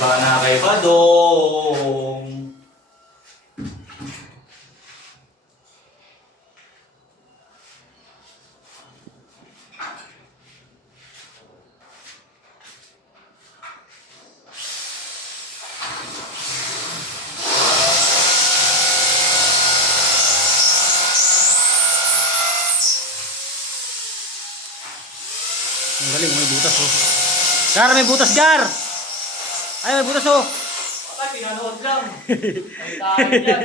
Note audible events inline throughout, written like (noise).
Iba na kay Badong. Ang galing, may butas oh. Gar, may butas, Gar! Ay, may butas oh. Patay, pinanood lang. Ay tayo dyan.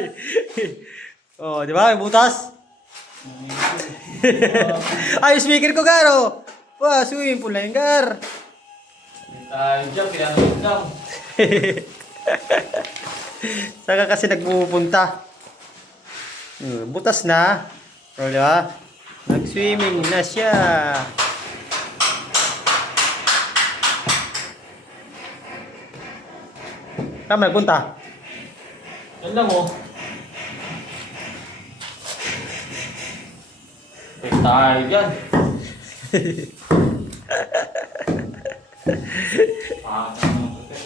oh, di ba? May butas. (laughs) Ay, speaker ko, Gar oh. Wow, swimming pool na yun, Gar. Ay tayo dyan, pinanood lang. (laughs) Saka kasi nagpupunta. Hmm, butas na. Pero di ba? Nag-swimming na siya. Tama, nagpunta. Yan lang oh. Ay tayo dyan. Ah, ano, okay.